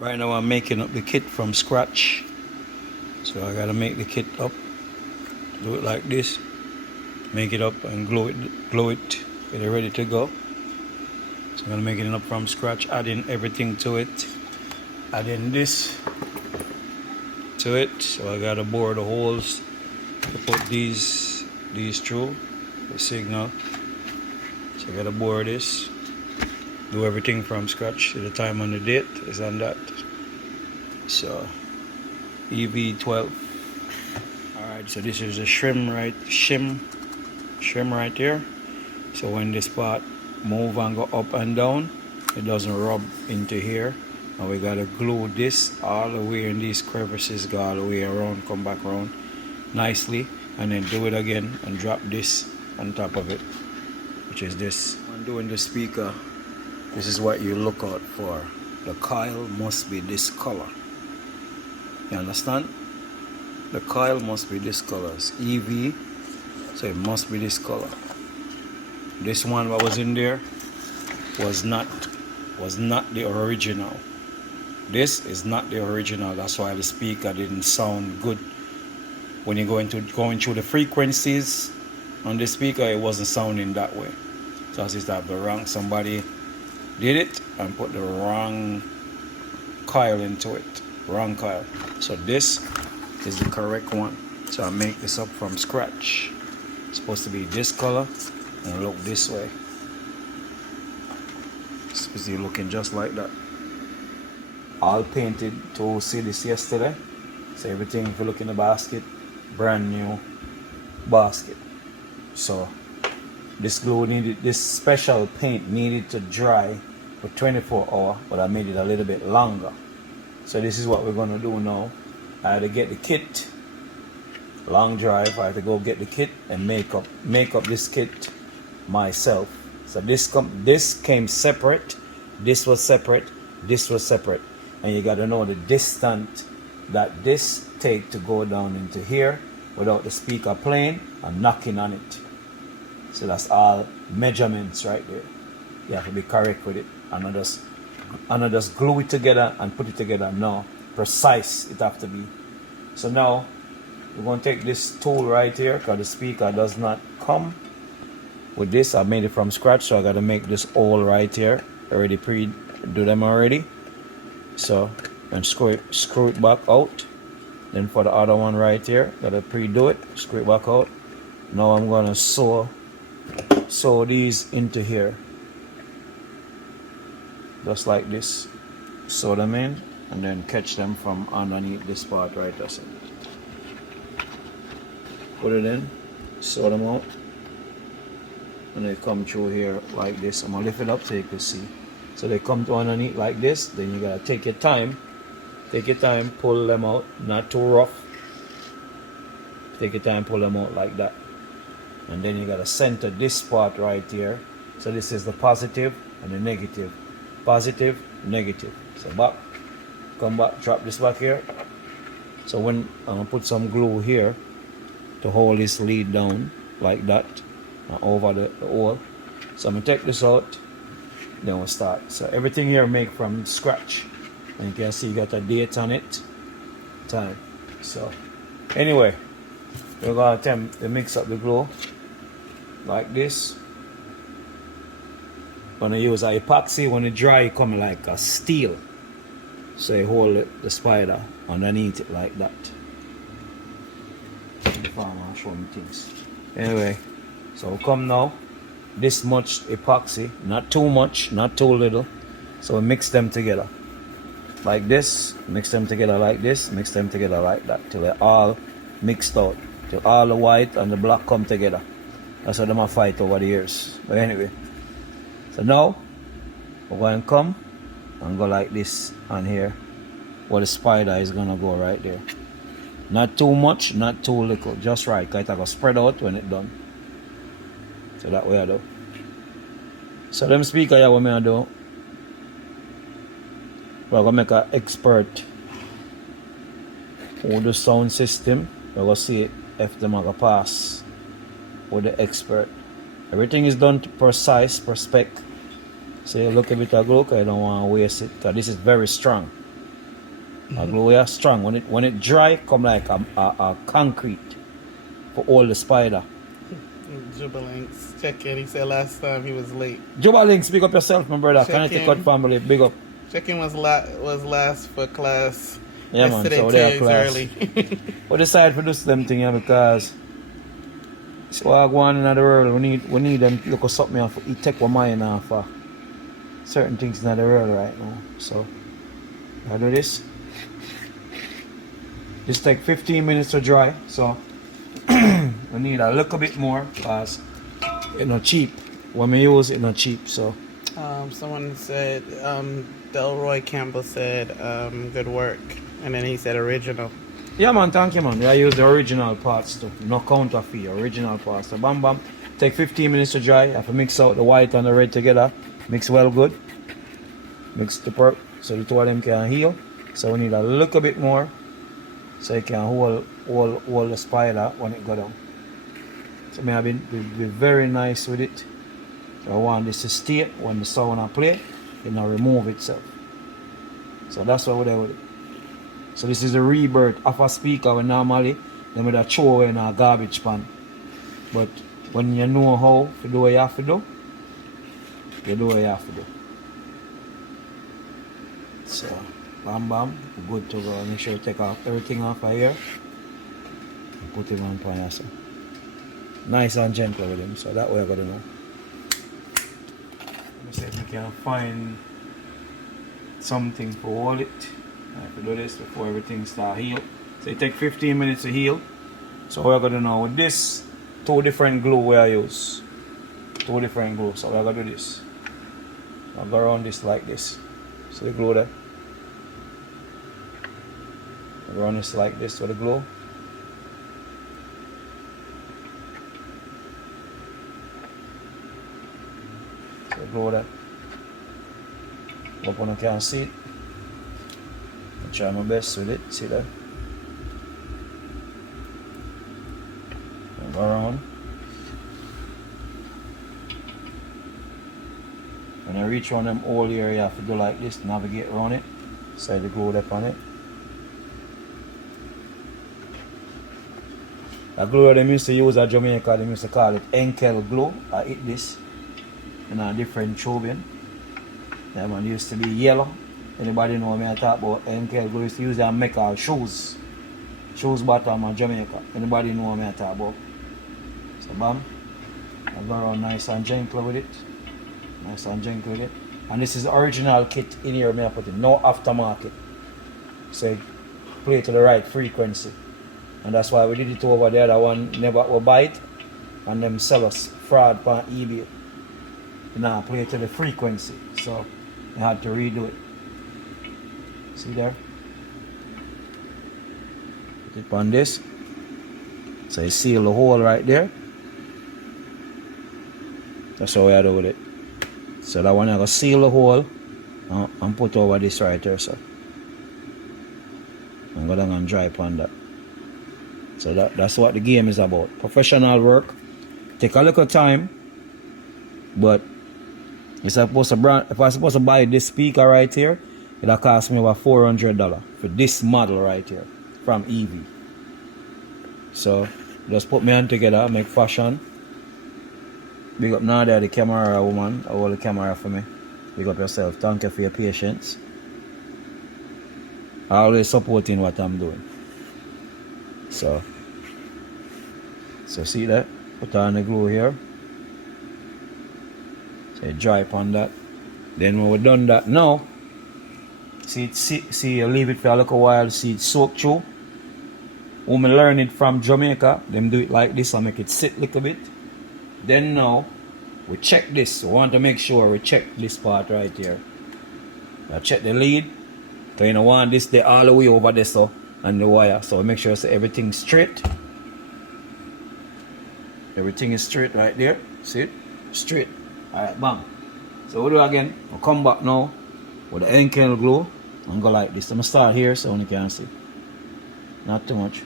Right now I'm making up the kit from scratch. So I gotta make the kit up. Do it like this. Make it up and glue it, get it ready to go. So I'm gonna make it up from scratch, adding everything to it. Adding this to it. So I gotta bore the holes to put these through the signal. So I gotta bore this. Do everything from scratch. The time and the date is on that. So EV12. Alright, so this is a shim right here. So when this part move and go up and down, it doesn't rub into here. And we gotta glue this all the way in these crevices, go all the way around, come back around nicely, and then do it again and drop this on top of it, which is this. When doing the speaker, this is what you look out for. The coil must be this color. You understand? The coil must be this color. It's EV, so it must be this color. This one that was in there was not the original. This is not the original. That's why the speaker didn't sound good. When you're going through the frequencies on the speaker, it wasn't sounding that way. So it's that the wrong, somebody did it and put the wrong coil into it. Wrong coil. So this is the correct one. So I make this up from scratch. It's supposed to be this color and look this way. It's supposed to be looking just like that. All painted to see this yesterday. So everything, if you look in the basket, brand new basket. So this glue needed, this special paint needed to dry for 24 hours, but I made it a little bit longer. So this is what we're gonna do now. I had to get the kit, long drive. I had to go get the kit and make up this kit myself. So this came separate. This was separate. This was separate. And you got to know the distance that this take to go down into here without the speaker playing and knocking on it. So that's all measurements right there. You have to be correct with it. And not just glue it together and put it together. No, precise it have to be. So now we're going to take this tool right here, because the speaker does not come with this. I made it from scratch, so I got to make this hole right here. Already do them already. So and screw it back out. Then for the other one right here, gotta pre-do it, screw it back out. Now I'm gonna sew these into here, just like this. Sew them in and then catch them from underneath this part right there. Put it in, sew them out, and they come through here like this. I'm gonna lift it up so you can see. So they come to underneath like this. Then you gotta take your time, pull them out, not too rough. Take your time, pull them out like that. And then you gotta center this part right here. So this is the positive and the negative. Positive, negative. So back, come back, drop this back here. So when I'm gonna put some glue here to hold this lead down like that and over the hole. So I'm gonna take this out. Then we'll start. So everything here make from scratch, and you can see you got a date on it, time. So anyway, we're gonna attempt to mix up the glue like this. Gonna use a epoxy. When it dry, it come like a steel, so you hold the spider underneath it like that. The farmer show me things. Anyway, so come now. This much epoxy, not too much, not too little. So we mix them together like this, mix them together like this, mix them together like that, till they're all mixed out, till all the white and the black come together. That's how they might fight over the years. But anyway, so now we're going to come and go like this on here, where the spider is gonna go right there. Not too much, not too little, just right, because it's gonna spread out when it's done. So that way I do. So them speaker here what I do, we're gonna make an expert with the sound system. We're gonna see if them are gonna pass with the expert. Everything is done precise, per spec. So you look a bit of glue, because I don't want to waste it, because this is very strong. A glue is strong. When it dry, come like a concrete for all the spider. Jubilinks, check in. He said last time he was late. Juba Links, big up yourself, my brother. Check Connecticut in. family, big up. Check in was last for class. Yeah, man. Yesterday So 2 they are days class. early. We decide to do them thing here because so I go on in the world. We need them look at something off. It take our mind off certain things in the world right now. So I do this. Just take 15 minutes to dry. So we need a little bit more because it's not cheap. When we use it, not cheap. So Someone said, Delroy Campbell said, good work. And then he said original. yeah, man, thank you, man. I use the original parts too, no counterfeit, original parts. So bam bam, take 15 minutes to dry. I have to mix out the white and the red together. Mix well good. Mix the perk so the two of them can heal. So we need a little bit more so it can hold the spider when it go down. So I have been very nice with it. So I want this to stay when the sound I play, it not remove itself. So that's what we do with it. So this is the rebirth of a speaker when normally they would have throw in a garbage pan. But when you know how to do what you have to do, you do what you have to do. So bam bam, good to go. Make sure you take off everything off of here and put him on fire. So nice and gentle with him. So that way I gotta know. Let me see if we can find something to hold it. I have to do this before everything starts heal. So it takes 15 minutes to heal. So we're going to know with this, 2 different glue we I use. 2 different glue. So we're going to do this. I'll go around this like this. See the glue there? I'll go around this like this with the glue. So the glue there. Hope you can see it. I'll try my best with it, see that? Go around. When I reach one of them all here, you have to go like this, navigate around it, slide the glue up on it. The glue they used to use at Jamaica, they used to call it Enkel glue. I eat this in a different tubing. That one used to be yellow. Anybody know me I talk about Enkel glue used to use it and make our shoes. Shoes bottom in Jamaica. Anybody know me I talk about? So bam. I go around nice and gentle with it. Nice and gentle with it. And this is the original kit in here me I put it. No aftermarket. So play to the right frequency. And that's why we did it over there. That one never will buy it. And them sell us fraud on eBay. Now play to the frequency. So I had to redo it. See there? Put it on this. So you seal the hole right there. That's how I do with it. So that one I go seal the hole and put over this right here. So I'm go down and dry upon that. So that's what the game is about. Professional work. Take a little time. But if I'm supposed to buy this speaker right here, it'll cost me about $400 for this model right here from EV. So just put me on together, make fashion. Big up Nadia, the camera woman. I hold the camera for me. Big up yourself. Thank you for your patience. Always supporting what I'm doing. So see that? Put on the glue here. So you dry upon that. Then when we're done that now, see you leave it for a little while, see it soak through. When we learn it from Jamaica, them do it like this and make it sit a little bit. Then now, we check this. We want to make sure we check this part right here. Now check the lead. So you don't want this there all the way over there so and the wire. So make sure so everything's straight. Everything is straight right there. See it? Straight. Alright, bam. So we do again. We'll come back now with the Enkel glue and go like this. I'm gonna start here so you can see. Not too much.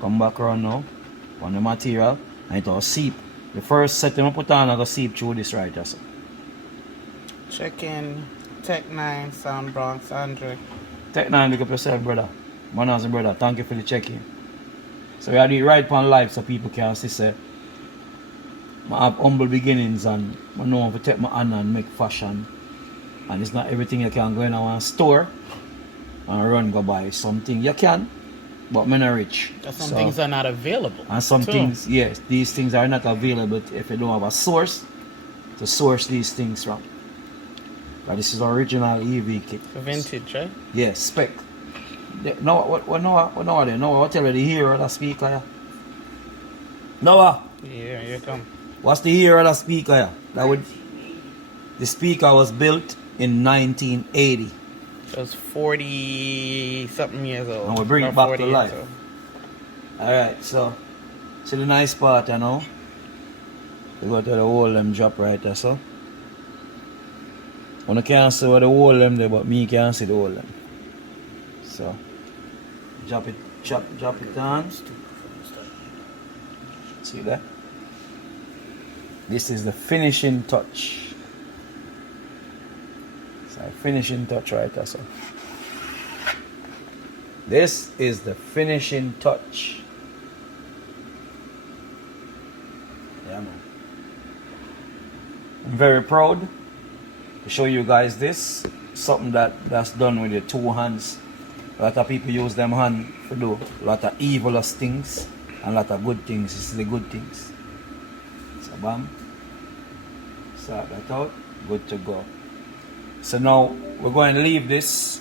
Come back around now on the material and it will seep. The first set I put on I go seep through this right here. So. Check in. Tech 9, Sound Bronx, Andre. Take 9, look up yourself, brother. Manners, brother. Thank you for the check-in. So we are doing right on live so people can see, say, I have humble beginnings and I know how to take my hand and make fashion. And it's not everything you can go in a store and run go buy. Something you can, but I'm not rich. Some things are not available. And some things, yes, these things are not available if you don't have a source to source these things from. But this is original EV kit. Vintage, right? Yes, spec. Noah, what tell you the hero of the speaker? Yeah? Noah, Yeah, here come. what's the hero of the speaker? Yeah? The speaker was built in 1980. So it's 40 something years old. And we bring it back 40 to years life. old. Alright, so see the nice part, you know. You go to the whole them drop right there, so. I can't see where the whole them there, but me can see the whole them. So drop it down. See that? This is the finishing touch. It's a finishing touch right there, so. This is the finishing touch. Yeah, man. I'm very proud to show you guys this. Something that's done with your two hands. A lot of people use them hand to do a lot of evilous things and a lot of good things. This is the good things. So bam. Sort that out. Good to go. So now we're going to leave this.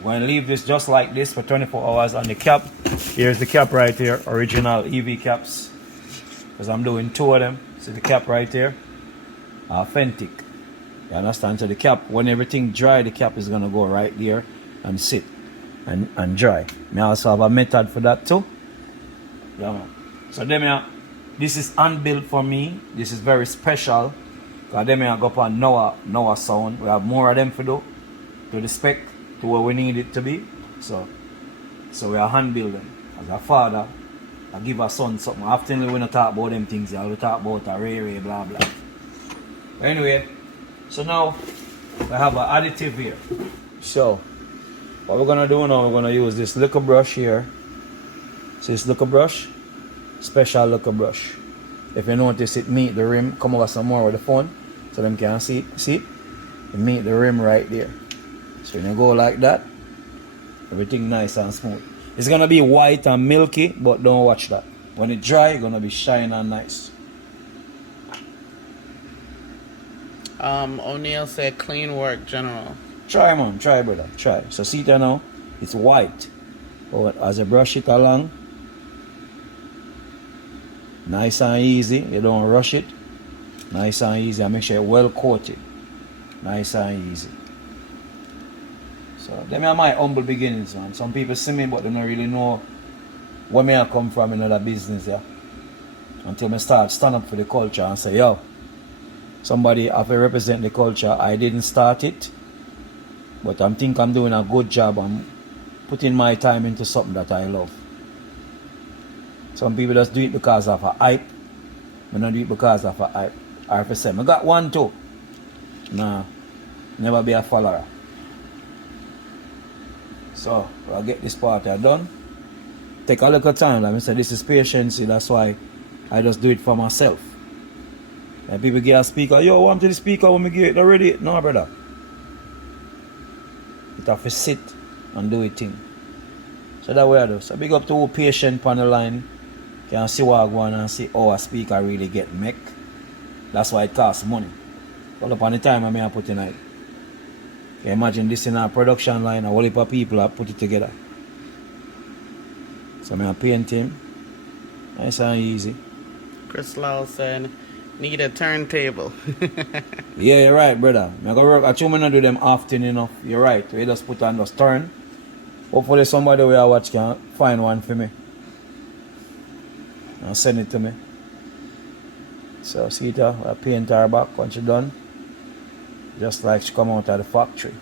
We're going to leave this just like this for 24 hours on the cap. Here's the cap right here. Original EV caps. Because I'm doing two of them. See the cap right here. Authentic. You understand? So the cap, when everything dry, the cap is going to go right there and sit and dry. I also have a method for that too. Yeah, man. So this is unbuilt for me. This is very special. Because then I go up on Noah sound. We have more of them to do. To the spec, to where we need it to be. So we are hand building. As a father, I give a son something. Often we don't talk about them things. We talk about a ray, blah blah. But anyway, so now we have an additive here. So what we're gonna do now, we're gonna use this little brush here. See this little brush? Special little brush. If you notice it meet the rim, come over some more with the phone so them can see it. See? It meet the rim right there. So when you go like that, everything nice and smooth. It's gonna be white and milky, but don't watch that. When it dry, it's gonna be shiny and nice. O'Neal said clean work, General. Try, man. Try, brother. Try. So see there now, it's white. But as you brush it along, nice and easy. You don't rush it. Nice and easy. And make sure you're well coated. Nice and easy. So them are my humble beginnings, man. Some people see me, but they don't really know where me I come from in other business, yeah. Until me start stand up for the culture and say, yo, somebody have to represent the culture. I didn't start it, but I think I'm doing a good job. I'm putting my time into something that I love. Some people just do it because of a hype. I don't do it because of a hype. I have to say, I got one too. Nah, never be a follower. So, I'll get this part done. Take a little time. Like I said, this is patience. That's why I just do it for myself. And people get a speaker, yo, want to the speaker when we get it already? No, brother. You have to sit and do it thing. So that way I do. So big up to all patient on the line. Can see what I go on and see how a speaker really get make. That's why it costs money. All up on the time I may have put in it. Can you imagine this in a production line, a whole heap of people have put it together. So I paint him. Nice and easy. Chris Lowell said, need a turntable. Yeah, you're right, brother. I go work. I try not do them often enough. You're right. We just put on just turn. Hopefully somebody will watch can find one for me. And send it to me. So see it, I paint her back when she done. Just like she come out of the factory.